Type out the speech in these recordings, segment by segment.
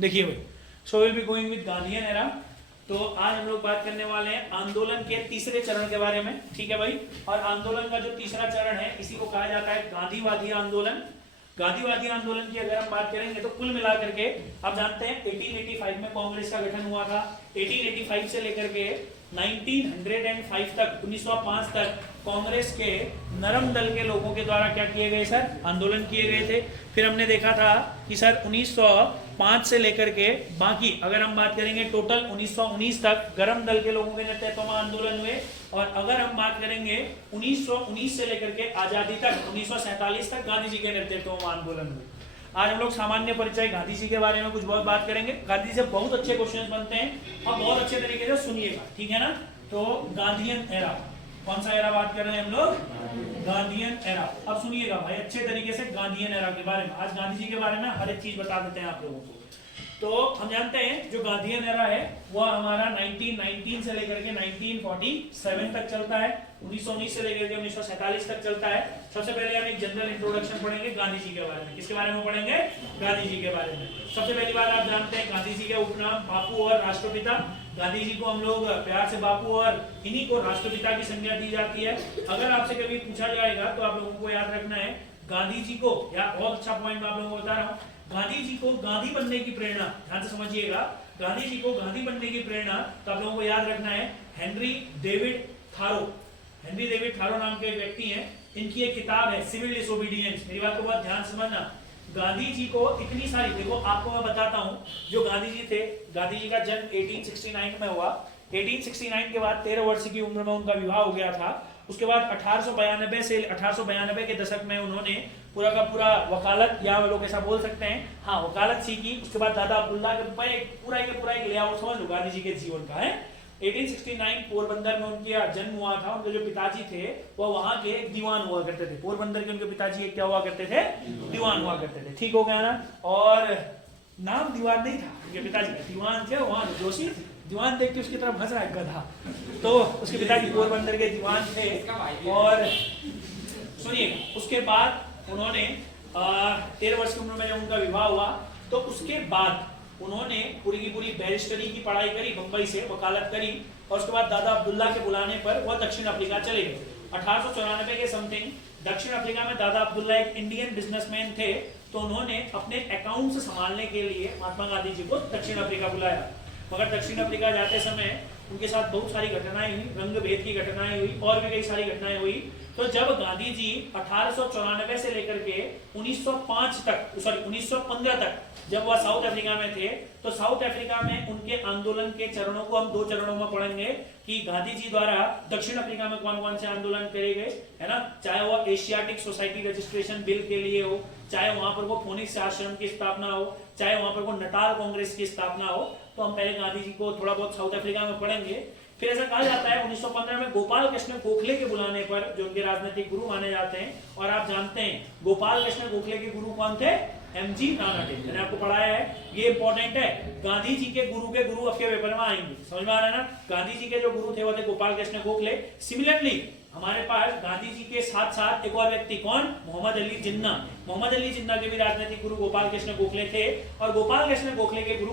देखिए भाई, so will be going with Gandhian era. तो आज हम लोग बात करने वाले हैं आंदोलन के तीसरे चरण के बारे में, ठीक है भाई। और आंदोलन का जो तीसरा चरण है इसी को कहा जाता है गांधीवादी आंदोलन। गांधीवादी आंदोलन की अगर हम बात करेंगे तो कुल मिलाकर के आप जानते हैं 1885 में कांग्रेस का गठन हुआ था। 1885 से लेकर के 1905 तक 1905 तक कांग्रेस के नरम दल के लोगों के द्वारा क्या किए गए सर, आंदोलन किए गए थे। फिर हमने देखा था कि सर 1905 से लेकर के बाकी अगर हम बात करेंगे टोटल 1919 तक गरम दल के लोगों के नेतृत्व में आंदोलन हुए। और अगर हम बात करेंगे 1919 से लेकर के आजादी तक 1947 तक गांधी जी के नेतृत्व में आंदोलन हुए। आज हम लोग सामान्य परिचय गांधी जी के बारे में कुछ बहुत बात करेंगे। गांधी जी से बहुत अच्छे क्वेश्चन बनते हैं और बहुत अच्छे तरीके से सुनिएगा, ठीक है ना। तो गांधीयन एरा, कौन सा एरा बात कर रहे हैं हम लोग, गांधीयन एरा। अब सुनिएगा भाई अच्छे तरीके से गांधीयन एरा के बारे में। आज गांधी जी के बारे में हर एक चीज बता देते हैं आप लोगों को। तो हम जानते हैं जो गांधीयन एरा है वह हमारा 1919 से लेकर के 1947 तक चलता है। 1919 से लेकर के 1947 तक चलता है। सबसे पहले हम एक जनरल इंट्रोडक्शन पढ़ेंगे गांधी जी के बारे में। किसके बारे में पढ़ेंगे, गांधी जी के बारे में। सबसे पहली बात आप जानते हैं गांधी जी के उपनाम बापू और राष्ट्रपिता। गांधी जी को हम लोग प्यार से बापू और इन्हीं को राष्ट्रपिता की संज्ञा दी जाती है। अगर आपसे कभी पूछा जाएगा तो आप लोगों को याद रखना है गांधी जी को, या बहुत अच्छा पॉइंट मैं आप लोगों को बता रहा हूँ, गांधी जी को गांधी बनने की प्रेरणा, ध्यान से समझिएगा, गांधी जी को गांधी बनने की प्रेरणा तो आप लोगों को याद रखना है हेनरी डेविड थारो। हेनरी डेविड थारो नाम के एक व्यक्ति हैं। इनकी एक किताब है सिविल डिसोबीडियंस। मेरी बात को बहुत ध्यान समझना। गांधी जी को इतनी सारी, देखो आपको मैं बताता हूं, जो गांधी जी थे, गांधी जी का जन्म 1869 में हुआ। 1869 के बाद 13 वर्ष की उम्र में उनका विवाह हो गया था। उसके बाद 1892 से 1892 के दशक में उन्होंने पूरा का पूरा वकालत, या लोग ऐसा बोल सकते हैं, हाँ वकालत सीखी। उसके बाद दादा अब्दुल्ला के पूरा एक लेआउट समझ लो गांधी जी के जीवन का है। 1869 पोरबंदर में उनका जन्म हुआ था। उनके जो पिताजी थे वो वहां के दीवान हुआ करते थे। पोरबंदर के उनके पिताजी क्या हुआ करते थे, दीवान हुआ करते थे, ठीक हो गया ना। और नाम दीवान नहीं था उनके पिताजी का, दीवान थे वहां जोशी। दीवान देख के उसकी तरफ हंस रहा है गधा, तो उसके पिताजी पोरबंदर के दीवान थे। और सुनिए, उसके बाद उन्होंने 13 वर्ष की उम्र में जब उनका विवाह हुआ तो उसके बाद उन्होंने पूरी की पूरी बैरिस्टरी की पढ़ाई करी, बंबई से वकालत करी। और उसके बाद दादा अब्दुल्ला के बुलाने पर वह दक्षिण अफ्रीका चले गए। 1894 के समथिंग दक्षिण अफ्रीका में दादा अब्दुल्ला एक इंडियन बिजनेसमैन थे, तो उन्होंने अपने अकाउंट्स संभालने के लिए महात्मा गांधी जी को दक्षिण अफ्रीका बुलाया। मगर दक्षिण अफ्रीका जाते समय उनके साथ बहुत सारी घटनाएं हुई, रंग भेद की घटनाएं हुई और भी कई सारी घटनाएं हुई। तो जब गांधी जी 1894 से लेकर के 1905 तक, सॉरी 1915 तक जब वह साउथ अफ्रीका में थे, तो साउथ अफ्रीका में उनके आंदोलन के चरणों को हम 2 चरणों में पढ़ेंगे कि गांधी जी द्वारा दक्षिण अफ्रीका में कौन कौन से आंदोलन करे गए, है ना। चाहे वह एशियाटिक सोसाइटी रजिस्ट्रेशन बिल के लिए हो, चाहे वहां पर वो फोनिक्स आश्रम की स्थापना हो, चाहे वहां पर वो नटाल कांग्रेस की स्थापना हो। तो हम पहले गांधी जी को थोड़ा बहुत साउथ अफ्रीका में पढ़ेंगे। फिर ऐसा कहा जाता है 1915 में गोपाल कृष्ण गोखले के बुलाने पर, जो उनके राजनीतिक गुरु माने जाते हैं, और आप जानते हैं गोपाल कृष्ण गोखले के गुरु कौन थे, एमजी रानाडे। मैंने आपको पढ़ाया है, ये इंपॉर्टेंट है। गांधी जी के गुरु आपके पेपर में आएंगे, समझ में आ रहा है ना। गांधी जी के जो गुरु थे वो थे गोपाल कृष्ण गोखले। सिमिलरली हमारे पास गांधी जी के साथ साथ एक और व्यक्ति, कौन, मोहम्मद अली जिन्ना। मोहम्मद अली जिन्ना के भी राजनीतिक गुरु गोपाल कृष्ण गोखले थे। और गोपाल कृष्ण गोखले के गुरु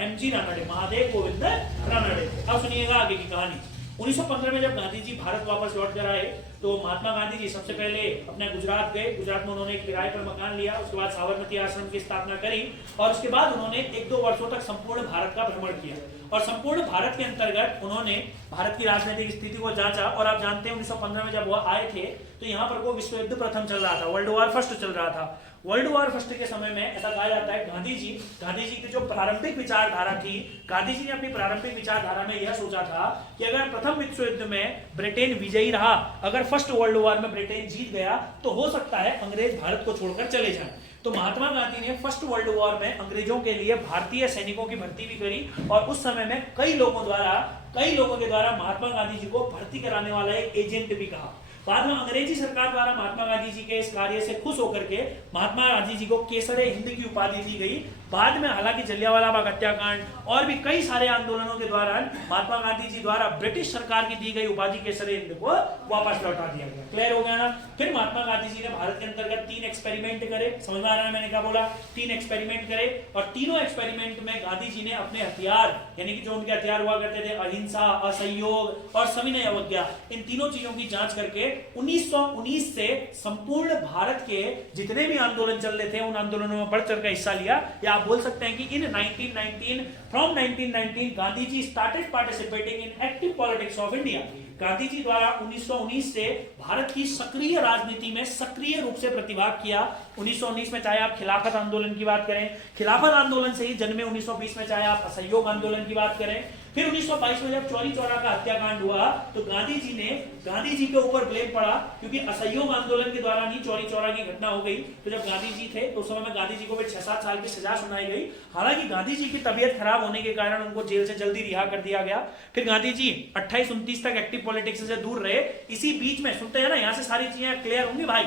एमजी रानाडे, महादेव गोविंद रानाडे। अब सुनिएगा आगे की कहानी। 1915 में जब गांधी जी भारत वापस लौट कर आए तो महात्मा गांधी जी सबसे पहले अपने गुजरात गए। गुजरात में उन्होंने एक किराए पर मकान लिया। उसके बाद साबरमती आश्रम की स्थापना करी और उसके बाद उन्होंने 1-2 वर्षों तक संपूर्ण भारत का भ्रमण किया। और संपूर्ण भारत के अंतर्गत उन्होंने भारत की राजनीतिक स्थिति को जांचा। और आप जानते हैं 1915 में जब वह आए थे तो यहाँ पर वो विश्व युद्ध प्रथम चल रहा था, वर्ल्ड वॉर फर्स्ट चल रहा था। वर्ल्ड वॉर फर्स्ट के समय में ऐसा कहा जाता है गांधी जी की जो प्रारंभिक विचारधारा थी, गांधी जी ने अपनी प्रारंभिक विचारधारा में यह सोचा था कि अगर प्रथम विश्व युद्ध में ब्रिटेन विजयी रहा, अगर फर्स्ट वर्ल्ड वॉर में ब्रिटेन जीत गया, तो हो सकता है अंग्रेज भारत को छोड़कर चले जाएं। तो महात्मा गांधी ने फर्स्ट वर्ल्ड वॉर में अंग्रेजों के लिए भारतीय सैनिकों की भर्ती भी करी। और उस समय में कई लोगों के द्वारा महात्मा गांधी जी को भर्ती कराने वाला एक एजेंट भी कहा। बाद में अंग्रेजी सरकार द्वारा महात्मा गांधी जी के इस कार्य से खुश होकर के महात्मा गांधी जी को केसरे हिंद की उपाधि दी गई। बाद में हालांकि जलियांवाला बाग हत्याकांड और भी कई सारे आंदोलनों के दौरान महात्मा गांधी जी द्वारा ब्रिटिश सरकार की दी गई उपाधि केसरी हिंद को वापस लौटा दिया गया। क्लियर हो गया ना। फिर महात्मा गांधी जी ने भारत के अंतर्गत 3 एक्सपेरिमेंट करे। समझ में आ रहा है मैंने क्या बोला? 3 एक्सपेरिमेंट करे और तीनों एक्सपेरिमेंट में गांधी जी ने अपने हथियार यानी कि जो उनके हथियार हुआ करते थे अहिंसा, असहयोग और सविनय अवज्ञा, इन तीनों चीजों की जांच करके 1919 से संपूर्ण भारत के जितने भी आंदोलन चल रहे थे उन आंदोलनों में बढ़ चढ़ कर हिस्सा लिया। या आप बोल सकते हैं कि in 1919 from 1919 Gandhi ji started participating in active politics of India. Gandhi ji द्वारा 1919 से भारत की सक्रिय राजनीति में सक्रिय रूप से प्रतिभाग किया। 1919 में चाहे आप खिलाफत आंदोलन की बात करें, खिलाफत आंदोलन से ही जन्मे 1920 में चाहे आप असहयोग आंदोलन की बात करें, फिर 1922 में जब चौरी चौरा का हत्याकांड हुआ तो गांधी जी के ऊपर ब्लेम पड़ा क्योंकि असहयोग आंदोलन के दौरान ही चौरी चौरा की घटना हो गई। तो जब गांधी जी थे तो उस समय में गांधी जी को भी 6-7 साल की सजा सुनाई गई। हालांकि गांधी जी की तबीयत खराब होने के कारण उनको जेल से जल्दी रिहा कर दिया गया। फिर गांधी जी 28-29 तक एक्टिव पॉलिटिक्स से दूर रहे। इसी बीच में सुनते हैं ना, यहां से सारी चीजें क्लियर होंगी भाई।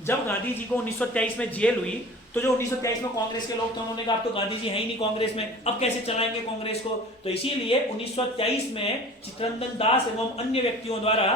जब गांधी जी को 1923 में जेल हुई तो जो 1923 में कांग्रेस के लोग थे उन्होंने कहा अब तो गांधी जी है ही नहीं कांग्रेस में, अब कैसे चलाएंगे कांग्रेस को। तो इसीलिए 1923 में चित्तरंजन दास एवं अन्य व्यक्तियों द्वारा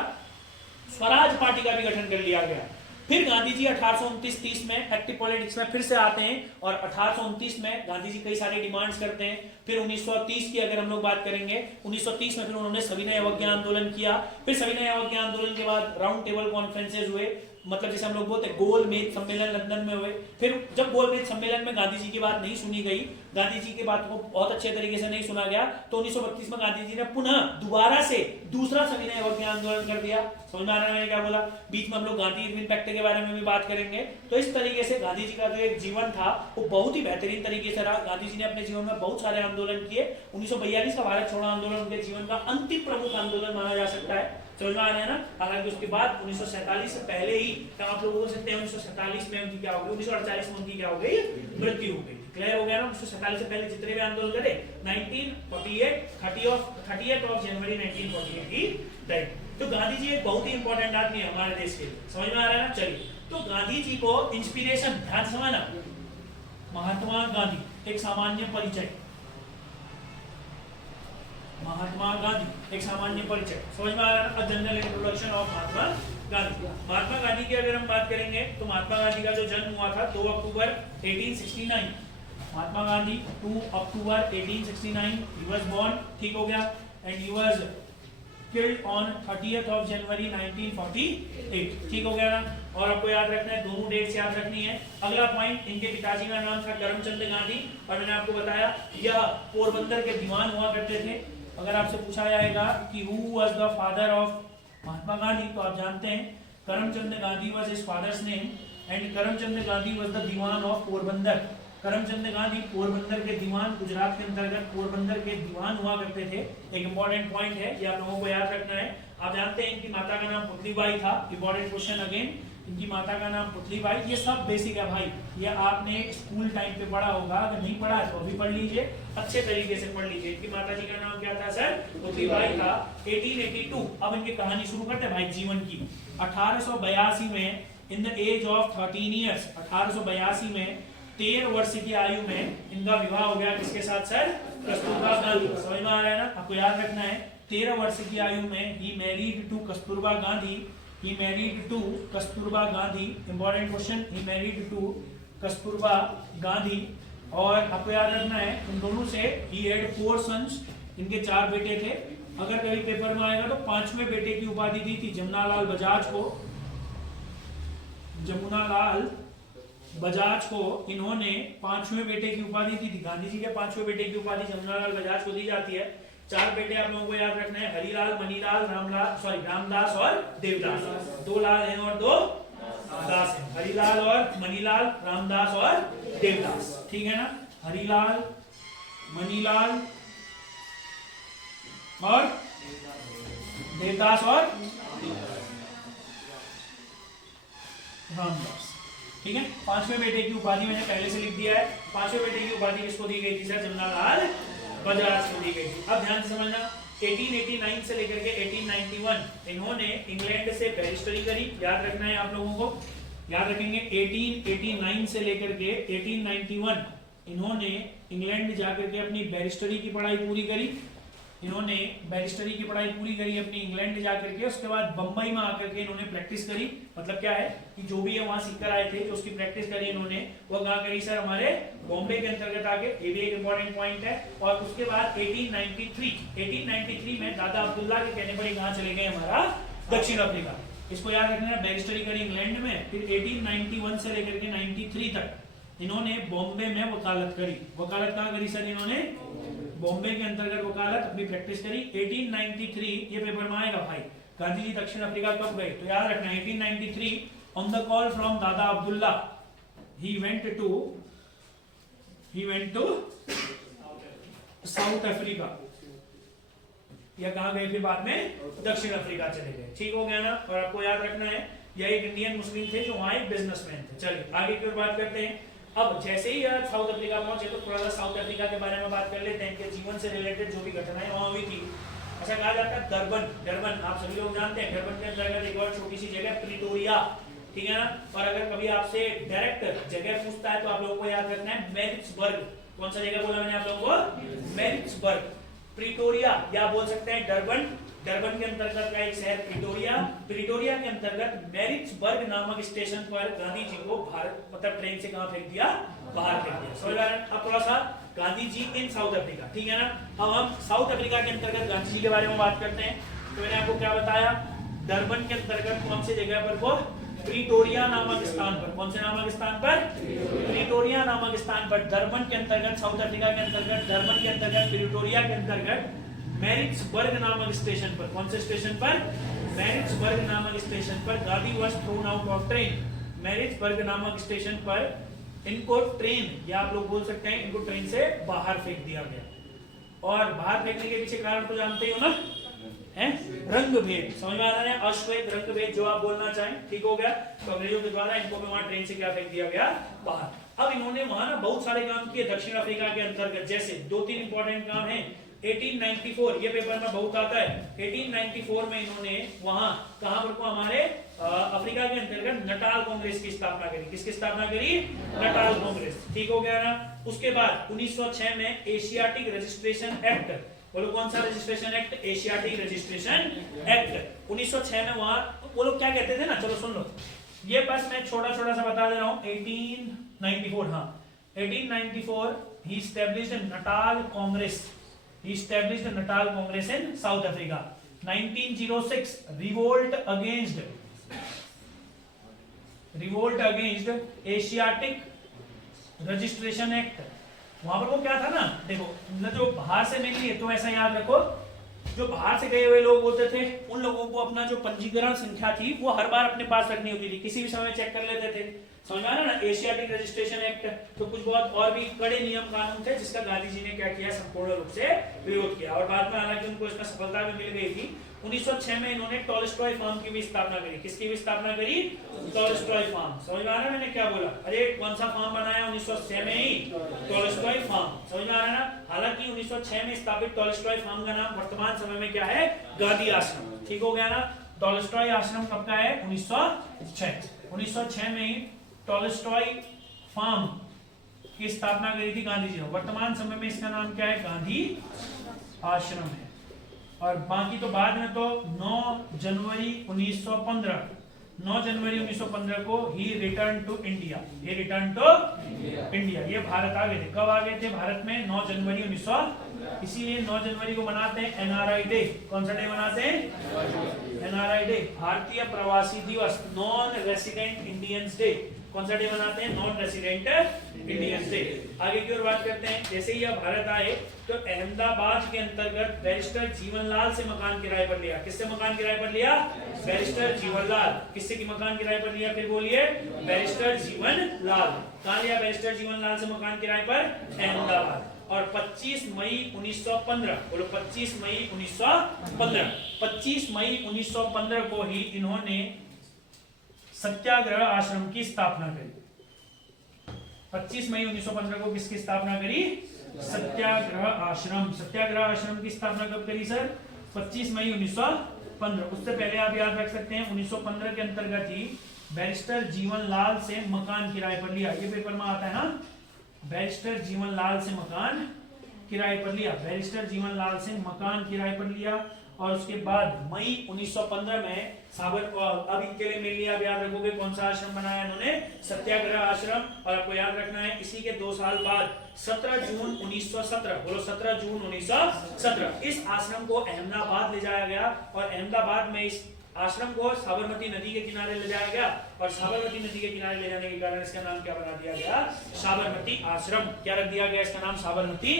स्वराज पार्टी का भी गठन कर लिया गया। फिर गांधी जी 1829-30 में एक्टिव पॉलिटिक्स में फिर से आते हैं और 1829 में गांधी जी कई सारी डिमांड्स करते हैं। फिर 1930 की अगर हम लोग बात करेंगे, 1930 में फिर उन्होंने सविनय अवज्ञा आंदोलन किया। फिर सविनय अवज्ञा आंदोलन के बाद राउंड टेबल कॉन्फ्रेंसेज हुए, मतलब जैसे हम लोग बोलते हैं गोल मेज सम्मेलन लंदन में हुए। फिर जब गोल मेज सम्मेलन में गांधी जी की बात नहीं सुनी गई, गांधी जी की बात को बहुत अच्छे तरीके से नहीं सुना गया, तो 1932 में गांधी जी ने पुनः दोबारा से दूसरा सविनय अवज्ञा आंदोलन कर दिया। समझ में आ रहा है मैंने क्या बोला? बीच में हम लोग गांधी इरविन पैक्ट के बारे में भी बात करेंगे। तो इस तरीके से गांधी जी का जो एक जीवन था वो बहुत ही बेहतरीन तरीके से रहा। गांधी जी ने अपने जीवन में बहुत सारे आंदोलन किए। 1942 का भारत छोड़ो आंदोलन उनके जीवन का अंतिम प्रमुख आंदोलन माना जा सकता है। समझ में आ रहा है ना। हालांकि उसके बाद 1947 से पहले ही आप लोग बोल सकते हैं 1947 में उनकी क्या हो गई, 1948 में उनकी क्या हो गई, मृत्यु हो गई। क्लियर हो गया ना। 1947 से पहले जितने भी आंदोलन करे 30 ऑफ जनवरी 1948 ही डाइड। तो गांधी जी एक बहुत ही इंपॉर्टेंट आदमी है हमारे देश के लिए। समझ में आ रहा है ना। चलिए, तो गांधी जी को इंस्पिरेशन, ध्यान से समझना, महात्मा गांधी एक सामान्य परिचय, महात्मा गांधी एक सामान्य परिचय। समझ में आ रहा है। General introduction of Mahatma Gandhi. Mahatma Gandhi की अगर हम बात करेंगे तो महात्मा गांधी का जो जन्म हुआ था 2 अक्टूबर 1869। महात्मा गांधी 2 अक्टूबर 1869 he was born, ठीक हो गया, and he was killed on 30th of January 1948, ठीक हो गया ना। और आपको याद रखना है, दोनों डेट्स याद रखनी है। अगला पॉइंट, इनके पिताजी का नाम था करमचंद गांधी और मैंने आपको बताया यह पोरबंदर के दीवान हुआ करते थे। अगर आपसे पूछा जाएगा कि who was the father of Mahatma Gandhi, तो आप जानते हैं Karamchand Gandhi was his father's name and Karamchand Gandhi was the Dewan of Porbandar. Karamchand Gandhi Porbandar के दीवान, गुजरात के अंतर्गत पोरबंदर के दीवान हुआ करते थे। एक इंपॉर्टेंट पॉइंट है, ये आप लोगों को याद रखना है। आप जानते हैं इनकी माता का नाम पुतलीबाई था। इंपॉर्टेंट क्वेश्चन अगेन, इनकी माता का नाम पुतलीबाई। ये सब बेसिक है भाई, ये आपने स्कूल टाइम पे पढ़ा होगा, अगर नहीं पढ़ा है तो अभी पढ़ लीजिए, अच्छे तरीके से पढ़ लीजिए। इनकी माता जी का नाम क्या था सर? पुतलीबाई था। 1882, अब इनकी कहानी शुरू करते हैं भाई जीवन की। 1882 में in the age of 13 years, 1882 में 13 वर्ष की आयु में इनका विवाह हो गया। किसके साथ सर? कस्तूरबा गांधी। समझ में आ रहा है ना। आपको याद रखना है 13 वर्ष की आयु में ही married to Kasturba Gandhi. He married to Kasturba Gandhi. Important question, he married to Kasturba Gandhi. और आपको याद रखना है इन दोनों से he had 4 sons, इनके 4 बेटे थे। अगर कभी पेपर में आएगा तो 5वें बेटे की उपाधि दी थी जमुनालाल बजाज को। जमुनालाल बजाज को इन्होंने 5वें बेटे की उपाधि दी थी। गांधी जी के 5वें बेटे की उपाधि जमुनालाल बजाज को दी जाती है। 4 बेटे आप लोगों को याद रखना है, हरिलाल, मनीलाल, रामदास और देवदास। 2 लाल हैं और 2 दास हैं। हरिलाल और मनीलाल, रामदास और देवदास, ठीक है ना। हरिलाल, मनीलाल और देवदास और रामदास, ठीक है। 5वें बेटे की उपाधि मैंने पहले से लिख दिया है। 5वें बेटे की उपाधि किसको दी गई थी सर? जमुनालाल बजाज को दी गई थी। अब ध्यान से समझना, 1889 से लेकर के 1891 इन्होंने इंग्लैंड से बैरिस्टरी करी। याद रखना है आप लोगों को, याद रखेंगे 1889 से लेकर के 1891 इन्होंने इंग्लैंड जाकर के अपनी बैरिस्टरी की पढ़ाई पूरी करी। इन्होंने बैरिस्टरी की पढ़ाई पूरी करी अपनी इंग्लैंड जाकर के। उसके बाद बंबई में आकर के इन्होंने प्रैक्टिस करी। मतलब क्या है कि जो भी है वहां सीखकर आए थे, जो उसकी प्रैक्टिस करी इन्होंने, वो कहाँ करी सर? हमारे बॉम्बे के अंतर्गत आके। ये भी एक इंपॉर्टेंट पॉइंट है। और उसके बाद 1893 में दादा अब्दुल्ला के कहने पर कहाँ चले गए? हमारा दक्षिण अफ्रीका। इसको याद रखना है। बैरिस्टरी करी इंग्लैंड में, फिर 1891 से लेकर के 93 तक इन्होंने बॉम्बे में वकालत करी। वकालत कहाँ करी सर? इन्होंने बॉम्बे के अंतर्गत वकालत अपनी प्रैक्टिस करी। 1893 ये पेपर में आएगा भाई, गांधी जी दक्षिण अफ्रीका कब गए? तो याद रखना 1893 on the call from Dada Abdullah he went to South Africa. या कहां गए? फिर बाद में दक्षिण अफ्रीका चले गए। ठीक हो गया ना? और आपको याद रखना है यह एक इंडियन मुस्लिम थे जो वहां एक बिजनेसमैन थे। चलिए आगे की ओर बात करते हैं। अब जैसे ही यार साउथ अफ्रीका पहुंचे तो थोड़ा सा साउथ अफ्रीका के बारे में बात कर लेते हैं कि जीवन से रिलेटेड जो भी घटनाएं वहां हुई थी। ऐसा कहा जाता है डरबन आप सभी लोग जानते हैं। डरबन के अंतर्गत एक और छोटी सी जगह प्रिटोरिया, ठीक है ना? और अगर कभी आपसे डायरेक्ट जगह पूछता है तो आप लोगों को याद रखना है मैरिट्सबर्ग। कौन सा जगह बोला मैंने आप लोगों को? मैरिट्सबर्ग। प्रिटोरिया या बोल सकते हैं डरबन। डरबन के अंतर्गत का एक शहर प्रिटोरिया। प्रिटोरिया के अंतर्गत मैरिट्सबर्ग नामक स्टेशन पर गांधी जी को भारत मतलब ट्रेन से कहां फेंक दिया? बाहर फेंक दिया। समझ आ रहा है? अब थोड़ा सा गांधी जी इन साउथ अफ्रीका, ठीक है ना? अब हम साउथ अफ्रीका के अंतर्गत गांधी जी के बारे में बात करते हैं। तो मैंने आपको क्या बताया? डरबन के अंतर्गत कौन सी जगह पर? वो प्रिटोरिया नामक स्थान पर। कौन से नामक स्थान पर? प्रिटोरिया नामक स्थान पर। डरबन के अंतर्गत, साउथ अफ्रीका के अंतर्गत, डरबन के अंतर्गत, प्रिटोरिया के अंतर्गत मैरिट्सबर्ग नामक स्टेशन पर। कौन से स्टेशन पर? मैरिट्सबर्ग नामक स्टेशन पर Gandhi was thrown out of train. Maritzburg नामक स्टेशन पर इनको ट्रेन या आप लोग बोल सकते हैं इनको ट्रेन से बाहर फेंक दिया गया। और बाहर फेंकने के पीछे कारण तो जानते ही हो ना, है रंग भेद। समझ में आ रहा है? अश्वेत रंग भेद जो आप बोलना चाहें। ठीक हो गया? तो अंग्रेजों के द्वारा इनको भी वहां ट्रेन से क्या फेंक दिया गया? बाहर। अब इन्होंने वहां ना बहुत सारे काम किए दक्षिण अफ्रीका के अंतर्गत। जैसे 2-3 इंपॉर्टेंट काम है। 1894 ये पेपर में बहुत आता है। 1894 में इन्होंने वहां कहां पर को हमारे अफ्रीका के अंतर्गत नटाल कांग्रेस की स्थापना करी। किसकी स्थापना करी? Natal Congress. ठीक हो गया ना? उसके बाद 1906 में एशियाटिक रजिस्ट्रेशन एक्ट। बोलो कौन सा registration act? Asiatic registration act. 1906 में वहां वो लोग क्या कहते थे ना, चलो सुन लो। ये बस मैं छोटा छोटा सा बता दे रहा हूं। 1894 हाँ 1894 he established Natal Congress. He established the Natal Congress in South Africa. 1906 revolt against Asiatic Registration Act. वहां पर वो क्या था ना, देखो जो बाहर से मिली है तो ऐसा याद रखो, जो बाहर से गए हुए लोग होते थे उन लोगों को अपना जो पंजीकरण संख्या थी वो हर बार अपने पास रखनी होती थी, किसी भी समय चेक कर लेते थे। समझ में आ रहा है ना? Asiatic registration act. तो कुछ बहुत और भी कड़े नियम कानून थे जिसका गांधी जी ने क्या किया? संपूर्ण रूप से विरोध किया। और बाद में हालांकि उनको इसमें सफलता भी मिल गई थी। 1906 में इन्होंने टॉलस्टॉय फार्म की भी स्थापना करी। किसकी भी स्थापना करी? Tolstoy farm. समझ में आ रहा है मैंने क्या बोला? अरे कौन सा फार्म बनाया? 1906 में ही टॉलस्टॉय फार्म। समझ में आ रहा है ना? हालांकि 1906 में स्थापित टॉलस्टॉय फार्म का नाम वर्तमान समय में क्या है? गांधी आश्रम। ठीक हो गया ना? टॉलस्टॉय आश्रम कब का है? 1906 में ही टॉलस्टॉय फार्म की स्थापना करी थी गांधी जी ने। वर्तमान समय में इसका नाम क्या है? गांधी आश्रम है। और बाकी तो बाद में तो 9 जनवरी 1915 को ही रिटर्न टू इंडिया। ये रिटर्न टू इंडिया, ये भारत आ गए थे। कब आ गए थे भारत में? 9 जनवरी 1900। इसीलिए 9 जनवरी को मनाते हैं एनआरआई डे। कौन सा डे मनाते हैं? एनआरआई डे, भारतीय प्रवासी दिवस, नॉन रेसिडेंट इंडियंस डे। कौन सा डे मनाते हैं? Non resident Indians day. आगे की ओर बात करते हैं। जैसे ही यह भारत आए तो अहमदाबाद के अंतर्गत बैरिस्टर जीवनलाल से मकान किराए पर लिया। किससे मकान किराए पर लिया? बैरिस्टर जीवनलाल। किससे की मकान किराए पर लिया? फिर बोलिए। बैरिस्टर जीवनलाल। कहां लिया बैरिस्टर जीवनलाल से मकान किराए पर? अहमदाबाद। और 25 मई 1915, बोलो 25 मई 1915, 25 मई 1915 को ही इन्होंने सत्याग्रह आश्रम की स्थापना करी। 25 मई 1915 को किसकी स्थापना करी? सत्याग्रह आश्रम। सत्याग्रह आश्रम की स्थापना कब करी सर? 25 मई 1915। उससे पहले आप याद रख सकते हैं 1915 के अंतर्गत ही बैरिस्टर जीवनलाल से मकान किराए पर लिया। ये पेपर में आता है। हाँ बैरिस्टर जीवनलाल से मकान किराए पर लिया, बैरिस्टर जीवनलाल से मकान किराए पर लिया। और उसके बाद मई 1915 में साबर, अभी के लिए मेरे लिए आप याद रखोगे कौन सा आश्रम बनाया इन्होंने, सत्याग्रह आश्रम। और आपको याद रखना है इसी के 2 साल बाद 17 जून 1917, बोलो 17 जून 1917, इस आश्रम को अहमदाबाद ले जाया गया। और अहमदाबाद में इस आश्रम को साबरमती नदी के किनारे ले जाया गया। और साबरमती नदी के किनारे ले जाने के कारण इसका नाम क्या बना दिया गया, साबरमती आश्रम। क्या रख दिया गया इसका नाम, साबरमती।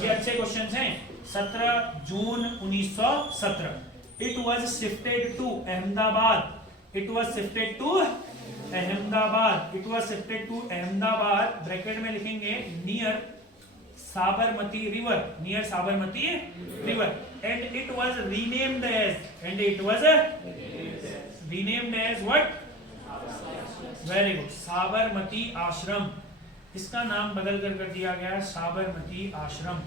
ये अच्छे क्वेश्चंस हैं। 17 June 1917 it was shifted to Ahmedabad, it was shifted to Ahmedabad, it was shifted to Ahmedabad, bracket में लिखेंगे near Sabarmati river, near Sabarmati river. And it was renamed as, and it was renamed as what? Very good, Sabarmati आश्रम। इसका नाम बदल कर दिया गया साबरमती आश्रम,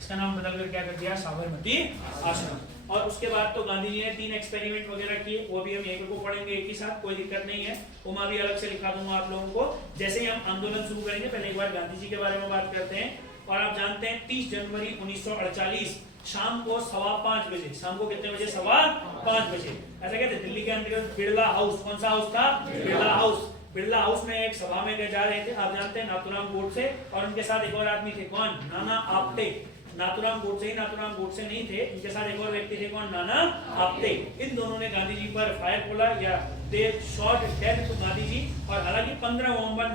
इसका नाम बदल कर क्या कर दिया, साबरमती आश्रम। और उसके बाद तो गांधी जी ने 3 एक्सपेरिमेंट वगैरह किए, वो भी हम यहीं को पढ़ेंगे एक ही साथ, कोई दिक्कत नहीं है, वो मैं भी अलग से लिखा दूंगा आप लोगों को। जैसे ही हम आंदोलन शुरू करेंगे पहले एक बार गांधी जी के बारे में बात करते हैं। और आप जानते हैं 30 जनवरी 1948 शाम को 5:15 बजे, शाम को कितने बजे, 5:15 बजे, ऐसा कहते हैं दिल्ली के अंदर बिरला हाउस, कौन सा हाउस था, बिरला हाउस, बिरला हाउस में एक सभा में जा रहे थे, आप जानते हैं नाथूराम गोडसे, और उनके साथ एक और आदमी थे, कौन, नाना आपटे। नाथूराम गोडसे ही नाथूराम गोडसे नहीं थे, इनके साथ एक और व्यक्ति थे, कौन, नाना आपटे। इन दोनों ने गांधी जी पर फायर खोला या they shot dead to Gandhi ji. और हालांकि 15 नवंबर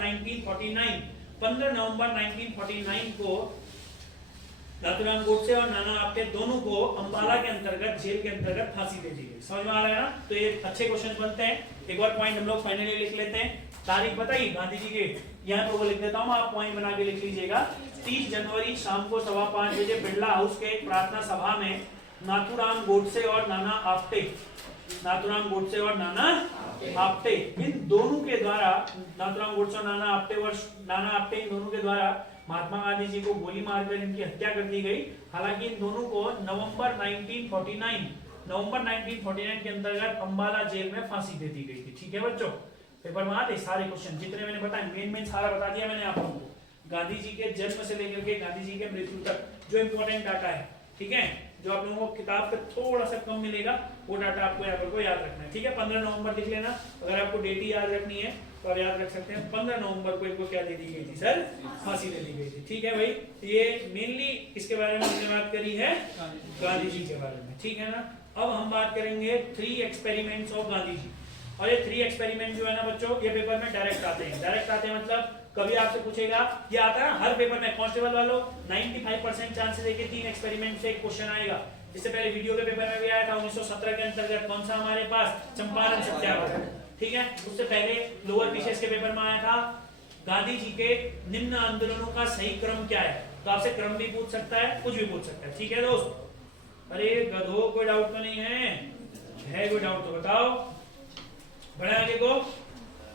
1949 को नाथूराम गोडसे और नाना आपटे दोनों को अंबाला के अंतर्गत, जेल के अंतर्गत फांसी दे दी गई। समझ में आ रहा है ना, तो ये अच्छे क्वेश्चन बनते हैं। एक और पॉइंट हम लोग फाइनली लिख लेते हैं, तारीख बताइए गांधी जी के, यहाँ पे वो लिख देता हूँ, आप पॉइंट बना के लिख लीजिएगा। 30 जनवरी शाम को 5:15 बजे बिरला हाउस के एक प्रार्थना सभा में नाथूराम गोडसे और नाना आपटे, नाथूराम गोडसे और नाना आपटे, इन दोनों के द्वारा, नाथूराम गोडसे और नाना आपटे इन दोनों के द्वारा महात्मा गांधी जी को गोली मारकर इनकी हत्या कर दी गई। हालांकि इन दोनों को नवंबर 1949 के अंतर्गत अंबाला जेल में फांसी दे दी गई थी। ठीक है बच्चों, पेपर में आते सारे क्वेश्चन जितने मैंने बताए, मेन सारा बता दिया मैंने आप लोगों को, गांधी जी के जन्म से लेकर के गांधी जी के मृत्यु तक जो इंपॉर्टेंट डाटा है, ठीक है, जो आप लोगों को किताब पे थोड़ा सा कम मिलेगा वो डाटा आपको यहाँ पर याद रखना है। ठीक है, 15 नवंबर लिख लेना, अगर आपको डेट ही याद रखनी है तो आप याद रख सकते हैं। 15 नवंबर को इनको क्या दे दी गई थी सर, फांसी दे दी गई थी। ठीक है भाई, ये मेनली इसके बारे में हमने बात करी है गांधी जी के बारे में, ठीक है ना। अब हम बात करेंगे 3 एक्सपेरिमेंट्स ऑफ गांधी जी। और ये 3 एक्सपेरिमेंट जो है ना बच्चों, ये पेपर में डायरेक्ट आते हैं। डायरेक्ट आते हैं मतलब कभी आपसे पूछेगा, ये आता है ना हर पेपर में, कांस्टेबल वालों 95% चांसेस है कि 3 एक्सपेरिमेंट से एक क्वेश्चन आएगा। इससे पहले वीडियो के पेपर में भी आया था 1917 के अंतर्गत, कौन सा हमारे पास, चंपारण सत्याग्रह, ठीक है। उससे पहले लोअर पीसीएस के पेपर में आया था गांधी जी के निम्न आंदोलनों का सही क्रम क्या है, तो आपसे क्रम भी पूछ सकता है, कुछ भी पूछ सकता है। ठीक है दोस्त, अरे गधो कोई डाउट तो नहीं है कोई डाउट तो बताओ, बढ़े आगे को।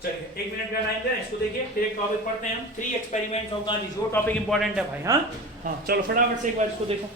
चलिए 1 मिनट का टाइम दें, इसको देखिए, फिर एक टॉपिक पढ़ते हैं हम, 3 एक्सपेरिमेंट्स ऑफ गांधी जी। वो टॉपिक इंपॉर्टेंट है भाई। हाँ चलो फटाफट से एक बार इसको देखो।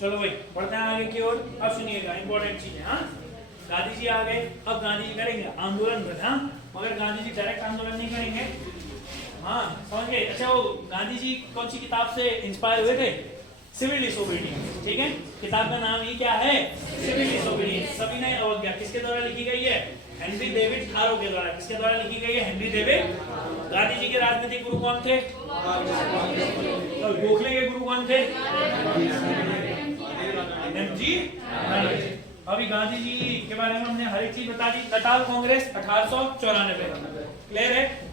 चलो भाई बढ़ते हैं आगे की ओर। अब सुनिएगा इंपॉर्टेंट चीज है। हाँ, गांधी जी आ गए, अब गांधी जी करेंगे आंदोलन कर, हाँ, मगर गांधी जी डायरेक्ट आंदोलन नहीं करेंगे। हाँ समझ गए। अच्छा, वो गांधी जी कौन सी किताब से इंस्पायर हुए थे? Civil disobedience. ठीक है, किताब का नाम ही क्या है? Civil disobedience. सविनय अवज्ञा किसके द्वारा लिखी गई है? हेनरी डेविड थारो के द्वारा। किसके द्वारा लिखी गई है? Henry David. गांधी जी के राजनीतिक गुरु कौन थे? गोखले के गुरु कौन थे? एमजी। अभी गांधी जी के बारे में हमने हर एक चीज बता दी। Natal Congress 1894। क्लियर है?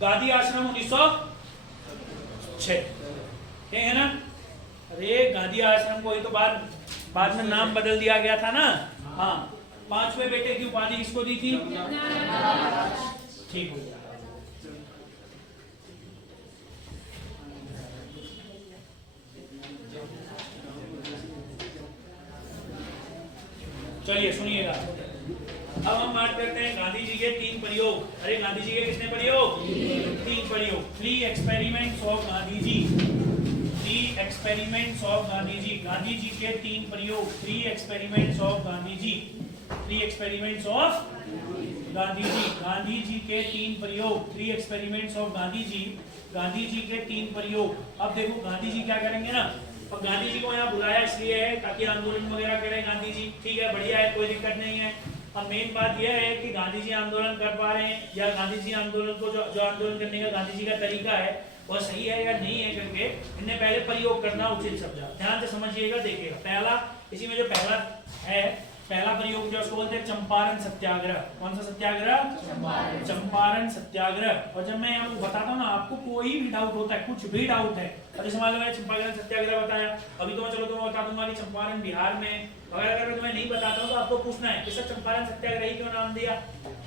गांधी आश्रम 1906। ठीक है ना? अरे गांधी आश्रम को ही तो बाद में नाम बदल दिया गया था ना। हाँ, 5वें बेटे की उपाधि किसको दी थी? ठीक हो गया। चलिए सुनिएगा, अब हम बात करते हैं गांधी जी के 3 प्रयोग। अरे गांधी जी के कितने प्रयोग? 3 प्रयोग। 3 experiments of Gandhi ji. 3 experiments of Gandhi ji. Gandhi ji के 3 प्रयोग। 3 experiments of Gandhi ji. 3 experiments of Gandhi ji. Gandhi ji के 3 प्रयोग। 3 एक्सपेरिमेंट्स ऑफ गांधी जी। गांधी जी के 3 प्रयोग। अब देखो गांधी जी क्या करेंगे ना, और गांधी जी को यहाँ बुलाया इसलिए है ताकि आंदोलन वगैरह करें गांधी जी। ठीक है, बढ़िया है, कोई दिक्कत नहीं है। अब मेन बात यह है कि गांधी जी आंदोलन कर पा रहे हैं या गांधी जी आंदोलन को जो आंदोलन करने का गांधी जी का तरीका है वह सही है या नहीं है करके इन्हें पहले प्रयोग करना उचित समझा। ध्यान से समझिएगा, देखिएगा। पहला, इसी में जो पहला है, पहला प्रयोग जो उसको बोलते हैं चंपारण सत्याग्रह। कौन सा सत्याग्रह? चंपारण सत्याग्रह। और जब मैं आपको बताता हूँ ना, आपको कोई भी डाउट होता है, कुछ भी डाउट है, अब जैसे मान लो मैंने चंपारण सत्याग्रह बताया, अभी तो मैं चलो तुम्हें बता दूंगा कि चंपारण बिहार में, अगर मैं तुम्हें नहीं बताता हूँ तो आपको पूछना है कि सर चंपारण सत्याग्रह क्यों नाम दिया।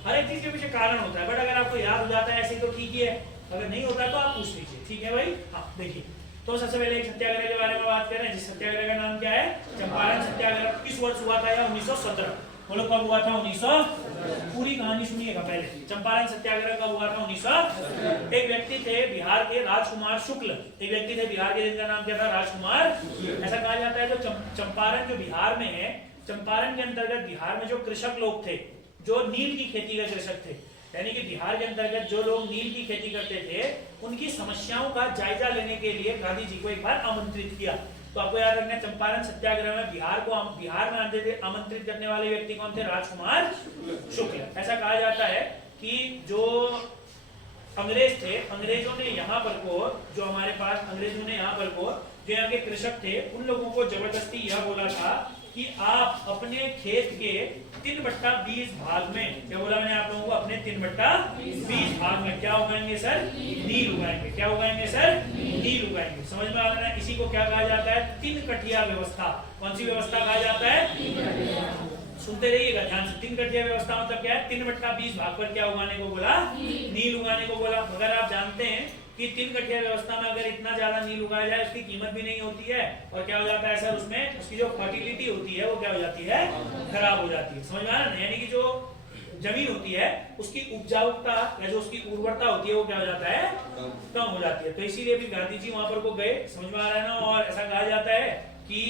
हर एक चीज के पीछे कारण होता है, बट अगर आपको याद हो जाता है ऐसे तो ठीक ही है, अगर नहीं होता तो आप पूछ लीजिए। ठीक है भाई? हाँ देखिए, तो सबसे पहले एक सत्याग्रह के बारे में बात करें, जिस सत्याग्रह का नाम क्या है? चंपारण सत्याग्रह। किस वर्ष हुआ था? 1917। बोलो कब हुआ था? 1900। पूरी कहानी सुनिएगा पहले। चंपारण सत्याग्रह कब हुआ था? 1900। एक व्यक्ति थे बिहार के, राजकुमार शुक्ल। एक व्यक्ति थे बिहार के, जिनका नाम क्या था? राजकुमार। ऐसा कहा जाता है जो चंपारण जो बिहार में है, चंपारण के अंतर्गत बिहार में जो कृषक लोग थे, जो नील की खेती का कृषक थे, यानी कि बिहार के अंतर्गत जो लोग नील की खेती करते थे, उनकी समस्याओं का जायजा लेने के लिए गांधी जी को एक बार आमंत्रित किया। तो आपको याद रखना, चंपारण सत्याग्रह में बिहार में आमंत्रित करने वाले व्यक्ति कौन थे? राजकुमार शुक्ल। ऐसा कहा जाता है कि जो अंग्रेज थे, अंग्रेजों ने यहाँ पर को, जो हमारे पास अंग्रेजों ने यहाँ पर को, जो यहाँ के कृषक थे, उन लोगों को जबरदस्ती यह बोला था कि आप अपने खेत के 3/20 भाग में, क्या बोला मैंने आप लोगों को? अपने 3/20 भाग में क्या उगाएंगे सर? नील उगाएंगे। क्या उगाएंगे सर? नील उगाएंगे। समझ में आ रहा है? इसी को क्या कहा जाता है? 3 कठिया व्यवस्था। कौन सी व्यवस्था कहा जाता है? सुनते रहिएगा ध्यान से। 3 कठिया व्यवस्था मतलब क्या है? 3/20 भाग पर क्या उगाने को बोला? नील उगाने को बोला। मगर आप जानते हैं कि 3 कठिया व्यवस्था में अगर इतना ज्यादा नील उगाया जाए उसकी कीमत भी नहीं होती है, और क्या हो जाता है सर? उसमें उसकी जो फर्टिलिटी होती है वो क्या हो जाती है? खराब हो जाती है। समझ में आ रहा है? यानी कि जो जमीन होती है उसकी उपजाऊता या जो उसकी उर्वरता होती है वो क्या हो जाता है? कम हो जाती है। तो इसीलिए भी गांधी जी वहां पर को गए। समझ में आ रहा है ना? और ऐसा कहा जाता है कि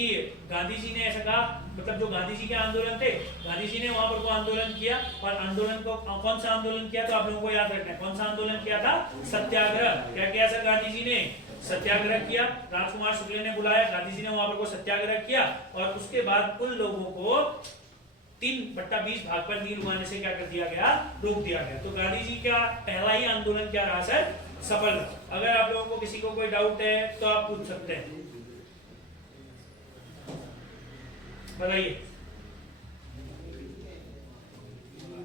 गांधी जी ने ऐसा कहा, मतलब जो गांधी जी के आंदोलन थे, गांधी जी ने वहां पर को आंदोलन किया। और आंदोलन को कौन सा आंदोलन किया? तो आप लोगों को याद रखना है कौन सा आंदोलन किया था? सत्याग्रह। क्या किया सर? गांधी जी ने सत्याग्रह किया। राजकुमार शुक्ल ने बुलाया, गांधी जी ने वहां पर को सत्याग्रह किया, और उसके बाद उन लोगों को 3/20 भाग पर नील उगाने से क्या कर दिया गया? रोक दिया गया। तो गांधी जी का पहला ही आंदोलन क्या रहा सर? सफल। अगर आप लोगों को किसी को कोई डाउट है तो आप पूछ सकते हैं, बताइए।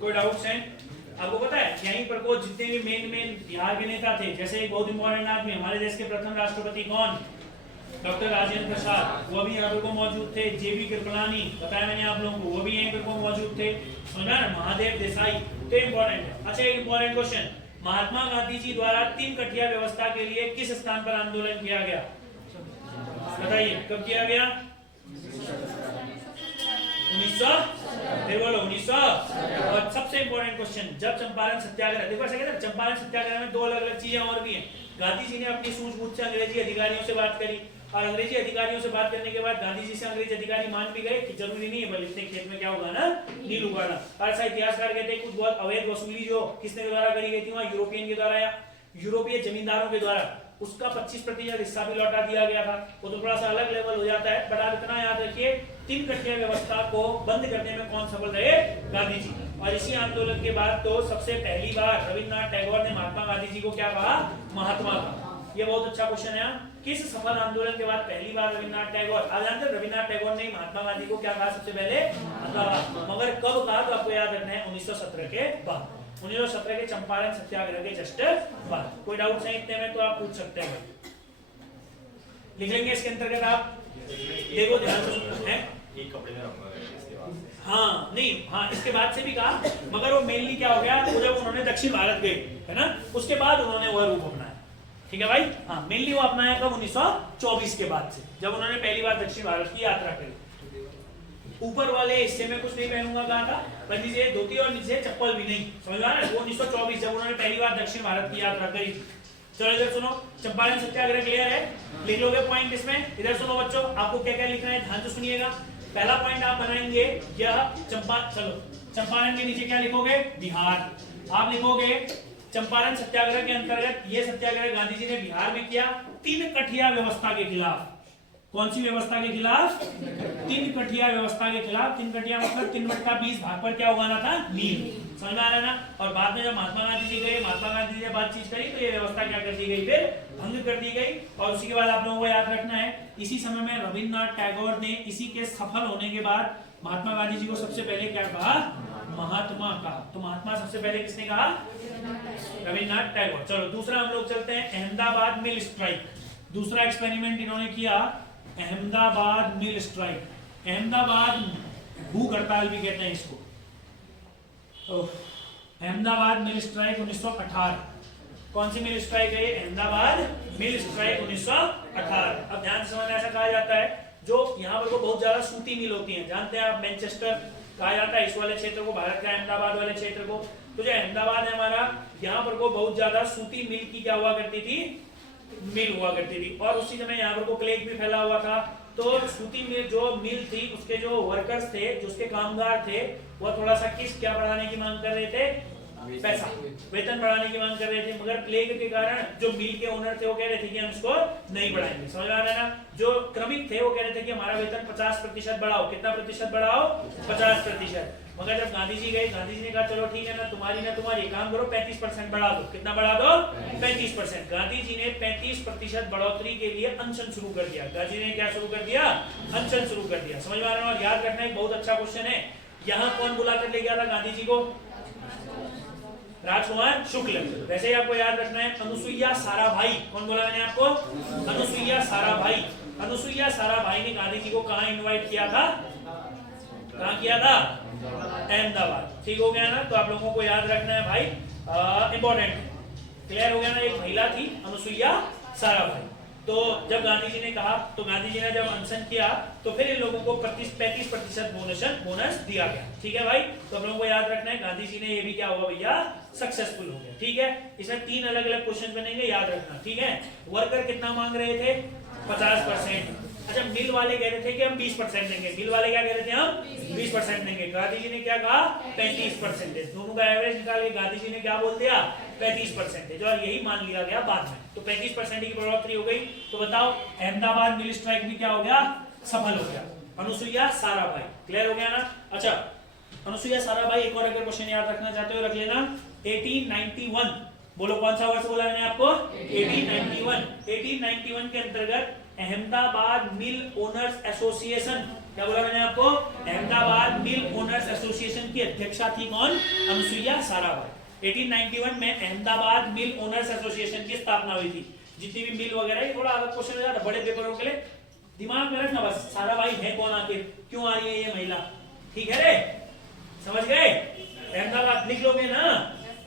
कोई डाउट्स हैं? आपको पता है यहीं पर को जितने भी मेन बिहार के नेता थे, जैसे एक बहुत इंपॉर्टेंट आदमी, हमारे देश के प्रथम राष्ट्रपति कौन? डॉक्टर राजेंद्र प्रसाद, वो भी यहाँ पर को मौजूद थे। जेबी कृपलानी, बताया मैंने आप लोगों को, वो भी यहीं पर को मौजूद थे। समझा ना? महादेव देसाई, तो इंपॉर्टेंट है। अच्छा, एक इंपॉर्टेंट क्वेश्चन, महात्मा गांधी जी द्वारा 3 कठिया व्यवस्था के लिए किस स्थान पर आंदोलन किया गया? बताइए, कब किया गया? 1900। फिर बोलो 1900। और सबसे इंपॉर्टेंट क्वेश्चन, जब चंपारण सत्याग्रह, देखो ऐसा कहते हैं चंपारण सत्याग्रह में 2 अलग अलग चीजें और भी हैं। गांधी जी ने अपनी सूझबूझ से अंग्रेजी अधिकारियों से बात करी, और अंग्रेजी अधिकारियों से बात करने के बाद गांधी जी से अंग्रेजी अधिकारी मान भी गए कि जरूरी नहीं है, बल इतने खेत में क्या होगा ना, नील उगाना। और ऐसा इतिहासकार कहते हैं कुछ बहुत अवैध वसूली जो किसके द्वारा करी गई थी, वहां यूरोपियन के द्वारा या यूरोपीय जमींदारों के द्वारा, उसका 25% हिस्सा भी लौटा दिया गया था। वो तो थोड़ा सा अलग लेवल हो जाता है, बट आप इतना याद रखिए 3 कठिया व्यवस्था को बंद करने में कौन सफल रहे, गांधी जी। और इसी आंदोलन के बाद तो सबसे पहली बार रविन्द्रनाथ टैगोर ने महात्मा गांधी जी को क्या कहा, महात्मा कहा। ये बहुत अच्छा क्वेश्चन है। किस सफल आंदोलन के बाद पहली बार रविन्द्रनाथ टैगोर, आप जानते हैं रविन्द्रनाथ टैगोर ने महात्मा गांधी को क्या कहा सबसे पहले, मगर कब कहा, तो आपको याद रखना है 1917 के बाद, 1917 के चंपारण सत्याग्रह के जस्ट बाद। कोई डाउट है इतने में तो आप पूछ सकते हैं, लिख लेंगे इसके अंतर्गत आप। देखो ध्यान से, हाँ नहीं, हाँ इसके बाद से भी कहा, मगर वो मेनली क्या हो गया, वो जब उन्होंने दक्षिण भारत गए है ना, उसके बाद उन्होंने वह रूप अपनाया। ठीक है भाई, हाँ मेनली वो अपनाया कब, 1924 के बाद से, जब उन्होंने पहली बार दक्षिण भारत की यात्रा करी। ऊपर वाले हिस्से में कुछ नहीं पहनूंगा कहा था, पर नीचे धोती और नीचे चप्पल भी नहीं, समझ रहा है। वो 1924 जब उन्होंने पहली बार दक्षिण भारत की यात्रा करी। चलो इधर सुनो, चंपारण सत्याग्रह क्लियर है, लिख लोगे पॉइंट इसमें। इधर सुनो बच्चों, आपको क्या क्या लिखना है ध्यान से सुनिएगा। पहला पॉइंट आप बनाएंगे यह चंपारण के नीचे क्या लिखोगे, बिहार। आप लिखोगे चंपारण सत्याग्रह के अंतर्गत ये सत्याग्रह गांधी जी ने बिहार में किया 3 कठिया व्यवस्था के खिलाफ। कौन सी व्यवस्था के खिलाफ, 3 कठिया व्यवस्था के खिलाफ। 3 कठिया मतलब 3/20 भाग पर क्या उगाना था, नील। समझ में आ रहा है ना। और बाद में जब महात्मा गांधी जी गए, महात्मा गांधी जी ने बातचीत करी, तो ये व्यवस्था क्या कर दी गई, फिर भंग कर दी गई। और उसी के बाद आप लोगों को याद रखना है, इसी समय में रविन्द्रनाथ टैगोर ने इसी के सफल होने के बाद महात्मा गांधी जी को सबसे पहले क्या कहा, महात्मा कहा। तो महात्मा सबसे पहले किसने कहा, रविन्द्रनाथ टैगोर। चलो दूसरा हम लोग चलते हैं, अहमदाबाद मिल स्ट्राइक। दूसरा एक्सपेरिमेंट इन्होंने किया, अहमदाबाद मिल स्ट्राइक। अहमदाबाद भूख हड़ताल भी कहते हैं इसको। अहमदाबाद मिल स्ट्राइक 1918। कौन सी मिल स्ट्राइक है, अहमदाबाद मिल स्ट्राइक 1918। अब ध्यान से समझना, ऐसा कहा जाता है जो यहाँ पर को बहुत ज्यादा सूती मिल होती है, जानते हैं आप, मैनचेस्टर कहा जाता है इस वाले क्षेत्र को, भारत का अहमदाबाद वाले क्षेत्र को। तो जो अहमदाबाद है हमारा, यहाँ पर को बहुत ज्यादा सूती मिल की क्या हुआ करती थी, मिल हुआ करती थी। और उसी समय यहाँ पर को प्लेग भी फैला हुआ था। तो सूती मिल जो मिल थी, उसके जो वर्कर्स थे, जो उसके कामगार थे, वो थोड़ा सा क्या बढ़ाने की मांग कर रहे थे, पैसा, वेतन बढ़ाने की मांग कर रहे थे। मगर प्लेग के कारण जो मिल के ओनर थे वो कह रहे थे कि हम इसको नहीं बढ़ाएंगे। समझ आ रहा है ना। जो श्रमिक थे वो कह रहे थे कि हमारा वेतन 50% बढ़ाओ। कितना प्रतिशत बढ़ाओ, 50%। मगर जब गांधी जी गए, गांधी जी ने कहा चलो ठीक है ना तुम्हारी काम करो, 35% बढ़ा दो। कितना बढ़ा दो, 35%। गांधी जी ने 35% बढ़ोतरी के लिए अनशन शुरू कर दिया। गांधी जी ने क्या शुरू कर दिया, अनशन शुरू कर दिया। समझ में आ रहा है। और याद रखना एक बहुत अच्छा क्वेश्चन है, यहाँ कौन बुलाकर ले गया था गांधी जी को, राजकुमार शुक्ल। वैसे ही आपको याद रखना है अनुसुईया साराभाई। कौन बोला मैंने आपको, अनुसुईया साराभाई। अनुसुईया साराभाई ने गांधी जी को कहाँ इनवाइट किया था, कहाँ किया था, अहमदाबाद। ठीक हो गया ना। तो आप लोगों को याद रखना है भाई, इंपॉर्टेंट, क्लियर हो गया ना। एक महिला थी अनुसुईया साराभाई। तो जब गांधी जी ने कहा, तो गांधी जी ने जब अनशन किया, तो फिर इन लोगों को 35% बोनस दिया गया। ठीक है भाई। तो आप लोगों को याद रखना है, गांधी जी ने ये भी क्या हुआ भैया, सक्सेसफुल हो गया। ठीक है। इसमें 3 अलग अलग क्वेश्चन बनेंगे, याद रखना। ठीक है। वर्कर कितना मांग रहे थे, 50%। अच्छा, मिल वाले कह रहे थे कि हम 20% देंगे। मिल वाले क्या कह रहे थे, हम 20% देंगे। गांधी जी ने क्या कहा, 35%। दोनों का एवरेज निकाल के गांधी जी ने क्या बोल दिया, 35%। और यही मान लिया गया बाद में। तो 35% की बढ़ोतरी हो गई। तो बताओ अहमदाबाद मिल स्ट्राइक भी क्या हो गया, सफल हो गया। अनुसुईया साराभाई, क्लियर हो गया ना। अच्छा, अनुसुईया साराभाई, एक और अगर क्वेश्चन याद रखना चाहते हो रख लेना। 1891, बोलो कौन सा वर्ष बोला मैंने आपको, 1891। 1891 के अंतर्गत अहमदाबाद मिल ओनर्स एसोसिएशन, क्या बोला मैंने आपको, अहमदाबाद मिल ओनर्स एसोसिएशन की अध्यक्षा थी कौन, अनुसुईया साराभाई। 1891 में अहमदाबाद मिल ओनर्स एसोसिएशन की स्थापना हुई थी। जितनी भी मिल वगैरह, ये थोड़ा अलग क्वेश्चन हो जाता बड़े पेपरों के लिए, दिमाग में रखना बस, साराभाई है कौन, आखिर क्यों आ रही है ये महिला। ठीक है रे, समझ गए। अहमदाबाद लिख लोगे ना,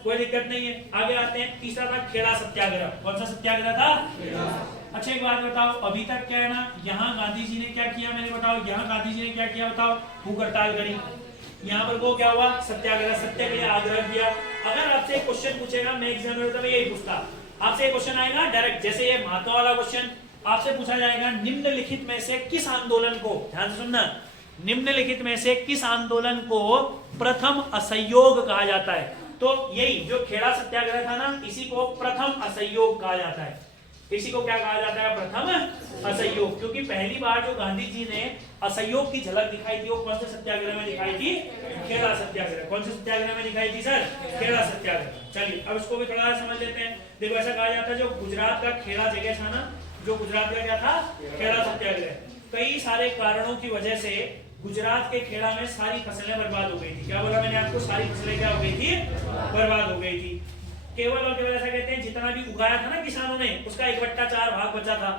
कोई दिक्कत नहीं है। आगे आते हैं, तीसरा था खेड़ा सत्याग्रह। कौन सा सत्याग्रह था, अच्छा एक बात बताओ, अभी तक क्या है ना, यहाँ गांधी जी ने क्या किया मैंने बताओ, यहाँ गांधी जी ने क्या किया बताओ, भूख हड़ताल करी। यहाँ पर वो क्या हुआ, सत्याग्रह, सत्य के लिए आग्रह किया। अगर आपसे क्वेश्चन पूछेगा, मैं एग्जामिनर में यही पूछता, आपसे क्वेश्चन आएगा डायरेक्ट, जैसे ये महात्मा वाला क्वेश्चन, आपसे पूछा जाएगा निम्नलिखित में से किस आंदोलन को, ध्यान से सुनना, निम्नलिखित में से किस आंदोलन को प्रथम असहयोग कहा जाता है। तो यही जो खेड़ा सत्याग्रह था ना, इसी को प्रथम असहयोग कहा जाता है। इसी को क्या कहा जाता है, प्रथम असहयोग। क्योंकि पहली बार जो गांधी जी ने असहयोग की झलक दिखाई थी वो कौन से सत्याग्रह में दिखाई थी, खेड़ा सत्याग्रह। कौन से सत्याग्रह में दिखाई थी सर, खेड़ा सत्याग्रह। चलिए अब इसको भी थोड़ा समझ लेते हैं। देखो ऐसा कहा जाता है जो गुजरात का खेड़ा जगह था ना, जो गुजरात का क्या था, खेड़ा सत्याग्रह, कई सारे कारणों की वजह से गुजरात के खेड़ा में सारी फसलें बर्बाद हो गई थी। क्या बोला मैंने आपको, सारी फसलें क्या हो गई थी, बर्बाद हो गई थी। केवल और केवल ऐसा कहते हैं जितना भी उगाया था ना किसानों ने, उसका 1/4 भाग बचा था।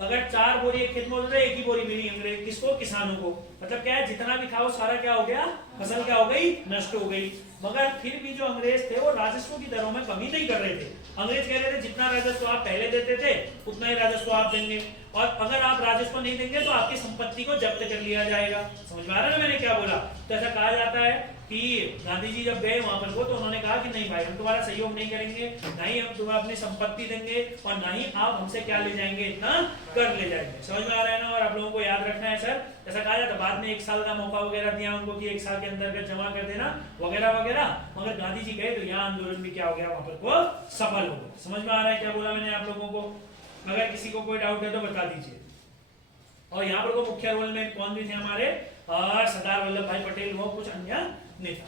अगर 4 बोरी एक खेत में होते तो 1 ही बोरी मिली अंग्रेज किसको, किसानों को। मतलब क्या है, जितना भी था वो सारा क्या हो गया, फसल क्या हो गई, नष्ट हो गई। मगर फिर भी जो अंग्रेज थे वो राजस्व की दरों में कमी नहीं कर रहे थे। अंग्रेज कह रहे थे जितना राजस्व आप पहले देते थे उतना ही राजस्व आप देंगे, और अगर आप राजस्व नहीं देंगे तो आपकी संपत्ति को जब्त कर लिया जाएगा। समझ में आ रहा है ना मैंने क्या बोला। तो ऐसा कहा जाता है कि गांधी जी जब गए वहां पर वो, तो उन्होंने कहा कि नहीं भाई, हम तुम्हारा सहयोग नहीं करेंगे, ना ही हम तुम्हें अपनी संपत्ति देंगे, और ना ही आप हमसे क्या ले जाएंगे, इतना कर ले जाएंगे। समझ में आ रहा है ना। और आप लोगों को याद रखना है सर, ऐसा कहा जाता, बाद में 1 साल का मौका वगैरह दिया उनको कि 1 साल के अंतर्गत जमा कर देना वगैरह वगैरह। मगर गांधी जी गए तो यहाँ आंदोलन भी क्या हो गया, वहां पर वो सफल हो गया। समझ में आ रहा है क्या बोला मैंने आप लोगों को। अगर किसी को कोई डाउट है तो बता दीजिए। और यहाँ पर मुख्य रोल में कौन भी थे हमारे, सरदार वल्लभ भाई पटेल, वो कुछ अन्य नेता।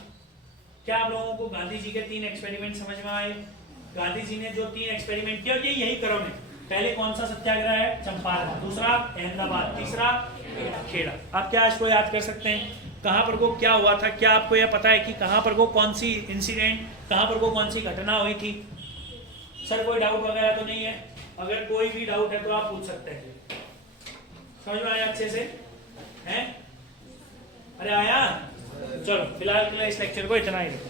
क्या आप लोगों को गांधी जी के 3 एक्सपेरिमेंट समझ में आए। गांधी जी ने जो 3 एक्सपेरिमेंट किया ये यही करो ने। पहले कौन सा सत्याग्रह है, चंपारण, दूसरा अहमदाबाद, तीसरा खेड़ा। आप क्या इसको याद कर सकते हैं, कहां पर को क्या हुआ था। क्या आपको यह पता है कि कहां पर को कौन सी इंसिडेंट, कहां पर को कौन सी घटना हुई थी। सर कोई डाउट वगैरह तो नहीं है, अगर कोई भी डाउट है तो आप पूछ सकते हैं। समझ में आया अच्छे से हैं, अरे आया। चलो फिलहाल के लिए इस लेक्चर को इतना ही रखो।